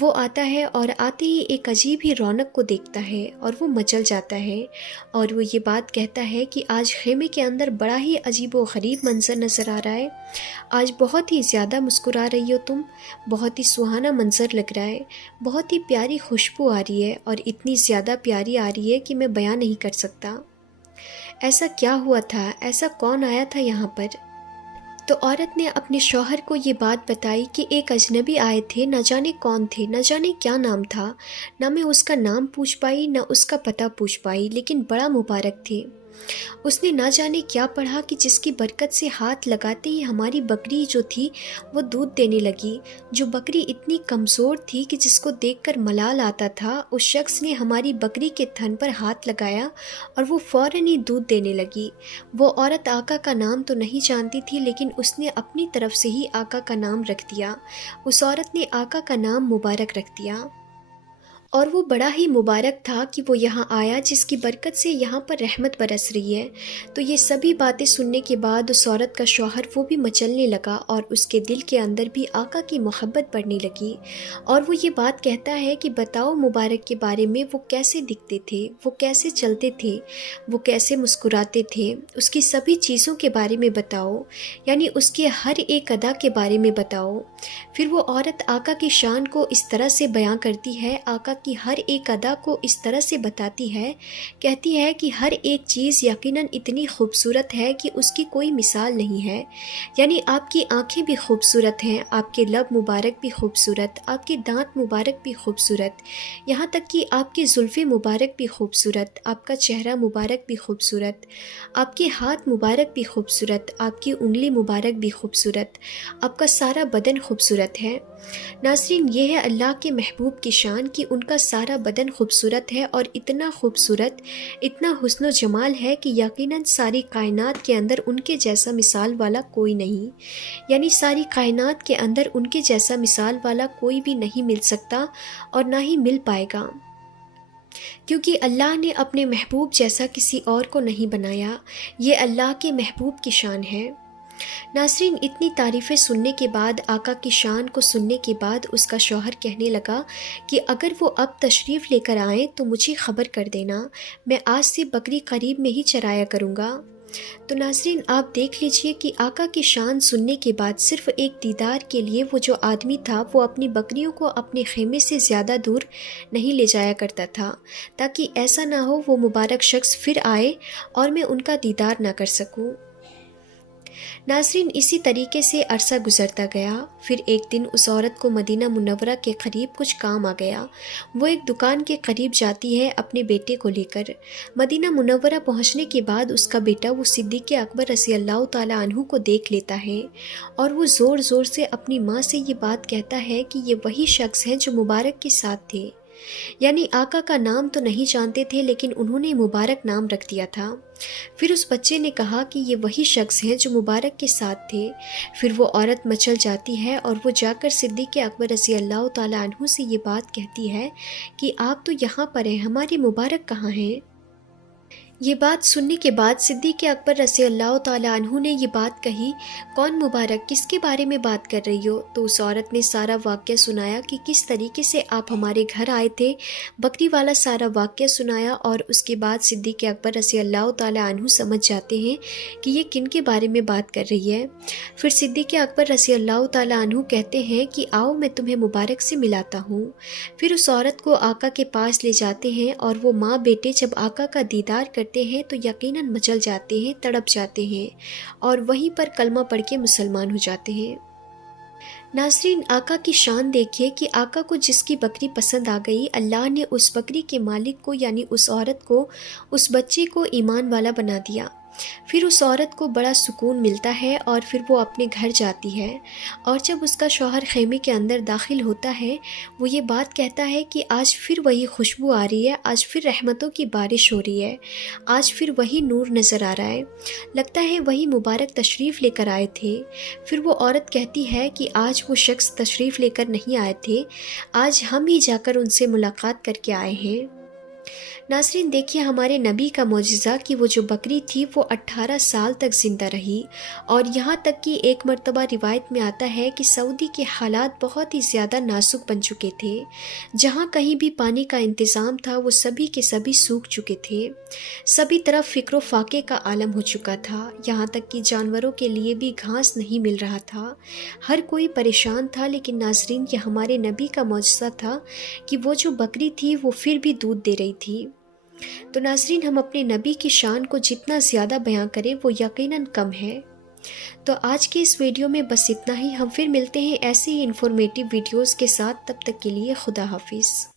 وہ آتا ہے اور آتے ہی ایک عجیب ہی رونق کو دیکھتا ہے اور وہ مچل جاتا ہے، اور وہ یہ بات کہتا ہے کہ آج خیمے کے اندر بڑا ہی عجیب و غریب منظر نظر آ رہا ہے، آج بہت ہی زیادہ مسکرا رہی ہو تم، بہت ہی سہانا منظر لگ رہا ہے، بہت ہی پیاری خوشبو آ رہی ہے، اور اتنی زیادہ پیاری آ رہی ہے کہ میں بیان نہیں کر سکتا۔ ایسا کیا ہوا تھا؟ ایسا کون آیا تھا یہاں پر؟ تو عورت نے اپنے شوہر کو یہ بات بتائی کہ ایک اجنبی آئے تھے، نہ جانے کون تھے، نہ جانے کیا نام تھا، نہ میں اس کا نام پوچھ پائی نہ اس کا پتہ پوچھ پائی، لیکن بڑا مبارک تھے۔ اس نے نہ جانے کیا پڑھا کہ جس کی برکت سے ہاتھ لگاتے ہی ہماری بکری جو تھی وہ دودھ دینے لگی، جو بکری اتنی کمزور تھی کہ جس کو دیکھ کر ملال آتا تھا، اس شخص نے ہماری بکری کے تھن پر ہاتھ لگایا اور وہ فوراً ہی دودھ دینے لگی۔ وہ عورت آقا کا نام تو نہیں جانتی تھی، لیکن اس نے اپنی طرف سے ہی آقا کا نام رکھ دیا، اس عورت نے آقا کا نام مبارک رکھ دیا، اور وہ بڑا ہی مبارک تھا کہ وہ یہاں آیا جس کی برکت سے یہاں پر رحمت برس رہی ہے۔ تو یہ سبھی باتیں سننے کے بعد اس عورت کا شوہر وہ بھی مچلنے لگا اور اس کے دل کے اندر بھی آقا کی محبت بڑھنے لگی، اور وہ یہ بات کہتا ہے کہ بتاؤ مبارک کے بارے میں، وہ کیسے دکھتے تھے، وہ کیسے چلتے تھے، وہ کیسے مسکراتے تھے، اس کی سبھی چیزوں کے بارے میں بتاؤ، یعنی اس کے ہر ایک ادا کے بارے میں بتاؤ۔ پھر وہ عورت آقا کی شان کو اس طرح سے بیان کرتی ہے، آقا کی ہر ایک ادا کو اس طرح سے بتاتی ہے، کہتی ہے کہ ہر ایک چیز یقیناً اتنی خوبصورت ہے کہ اس کی کوئی مثال نہیں ہے، یعنی آپ کی آنکھیں بھی خوبصورت ہیں، آپ کے لب مبارک بھی خوبصورت، آپ کے دانت مبارک بھی خوبصورت، یہاں تک کہ آپ کی زلفیں مبارک بھی خوبصورت، آپ کا چہرہ مبارک بھی خوبصورت، آپ کے ہاتھ مبارک بھی خوبصورت، آپ کی انگلی مبارک بھی خوبصورت، آپ کا سارا بدن خوبصورت ہے۔ ناظرین، یہ ہے اللہ کے محبوب کی شان کہ ان کا سارا بدن خوبصورت ہے، اور اتنا خوبصورت، اتنا حسن و جمال ہے کہ یقیناً ساری کائنات کے اندر ان کے جیسا مثال والا کوئی نہیں، یعنی ساری کائنات کے اندر ان کے جیسا مثال والا کوئی بھی نہیں مل سکتا اور نہ ہی مل پائے گا، کیونکہ اللہ نے اپنے محبوب جیسا کسی اور کو نہیں بنایا، یہ اللہ کے محبوب کی شان ہے۔ ناظرین، اتنی تعریفیں سننے کے بعد، آقا کی شان کو سننے کے بعد، اس کا شوہر کہنے لگا کہ اگر وہ اب تشریف لے کر آئیں تو مجھے خبر کر دینا، میں آج سے بکری قریب میں ہی چرایا کروں گا۔ تو ناظرین، آپ دیکھ لیجئے کہ آقا کی شان سننے کے بعد صرف ایک دیدار کے لیے وہ جو آدمی تھا وہ اپنی بکریوں کو اپنے خیمے سے زیادہ دور نہیں لے جایا کرتا تھا، تاکہ ایسا نہ ہو وہ مبارک شخص پھر آئے اور میں ان کا دیدار نہ کر سکوں۔ ناظرین، اسی طریقے سے عرصہ گزرتا گیا۔ پھر ایک دن اس عورت کو مدینہ منورہ کے قریب کچھ کام آ گیا، وہ ایک دکان کے قریب جاتی ہے اپنے بیٹے کو لے کر۔ مدینہ منورہ پہنچنے کے بعد اس کا بیٹا وہ صدیق اکبر رضی اللہ تعالی عنہ کو دیکھ لیتا ہے، اور وہ زور زور سے اپنی ماں سے یہ بات کہتا ہے کہ یہ وہی شخص ہیں جو مبارک کے ساتھ تھے، یعنی آقا کا نام تو نہیں جانتے تھے لیکن انہوں نے مبارک نام رکھ دیا تھا۔ پھر اس بچے نے کہا کہ یہ وہی شخص ہیں جو مبارک کے ساتھ تھے۔ پھر وہ عورت مچل جاتی ہے اور وہ جا کر صدیق اکبر رضی اللہ تعالی عنہ سے یہ بات کہتی ہے کہ آپ تو یہاں پر ہیں، ہمارے مبارک کہاں ہیں؟ یہ بات سننے کے بعد صدیق اکبر رضی اللہ تعالی عنہ نے یہ بات کہی، کون مبارک، کس کے بارے میں بات کر رہی ہو؟ تو اس عورت نے سارا واقعہ سنایا کہ کس طریقے سے آپ ہمارے گھر آئے تھے، بکری والا سارا واقعہ سنایا، اور اس کے بعد صدیق اکبر رضی اللہ تعالی عنہ سمجھ جاتے ہیں کہ یہ کن کے بارے میں بات کر رہی ہے۔ پھر صدیق اکبر رضی اللہ تعالی عنہ کہتے ہیں کہ آؤ میں تمہیں مبارک سے ملاتا ہوں۔ پھر اس عورت کو آقا کے پاس لے جاتے ہیں، اور وہ ماں بیٹے جب آقا کا دیدار کرتے ہیں تو یقیناً مچل جاتے ہیں، تڑپ جاتے ہیں، اور وہیں پر کلمہ پڑھ کے مسلمان ہو جاتے ہیں۔ ناظرین، آقا کی شان دیکھیے کہ آقا کو جس کی بکری پسند آ گئی، اللہ نے اس بکری کے مالک کو یعنی اس عورت کو، اس بچے کو ایمان والا بنا دیا۔ پھر اس عورت کو بڑا سکون ملتا ہے اور پھر وہ اپنے گھر جاتی ہے، اور جب اس کا شوہر خیمے کے اندر داخل ہوتا ہے وہ یہ بات کہتا ہے کہ آج پھر وہی خوشبو آ رہی ہے، آج پھر رحمتوں کی بارش ہو رہی ہے، آج پھر وہی نور نظر آ رہا ہے، لگتا ہے وہی مبارک تشریف لے کر آئے تھے۔ پھر وہ عورت کہتی ہے کہ آج وہ شخص تشریف لے کر نہیں آئے تھے، آج ہم ہی جا کر ان سے ملاقات کر کے آئے ہیں۔ ناظرین دیکھیے ہمارے نبی کا معجزہ کہ وہ جو بکری تھی وہ 18 سال تک زندہ رہی، اور یہاں تک کہ ایک مرتبہ روایت میں آتا ہے کہ سعودی کے حالات بہت ہی زیادہ نازک بن چکے تھے، جہاں کہیں بھی پانی کا انتظام تھا وہ سبھی کے سبھی سوکھ چکے تھے، سبھی طرف فکر و فاقے کا عالم ہو چکا تھا، یہاں تک کہ جانوروں کے لیے بھی گھاس نہیں مل رہا تھا، ہر کوئی پریشان تھا۔ لیکن ناظرین یہ ہمارے نبی کا معجزہ تھا کہ وہ جو بکری تھی وہ پھر بھی دودھ دے رہی تھی۔ تو ناظرین ہم اپنے نبی کی شان کو جتنا زیادہ بیان کریں وہ یقیناً کم ہے۔ تو آج کے اس ویڈیو میں بس اتنا ہی، ہم پھر ملتے ہیں ایسے ہی انفارمیٹیو ویڈیوز کے ساتھ، تب تک کے لیے خدا حافظ۔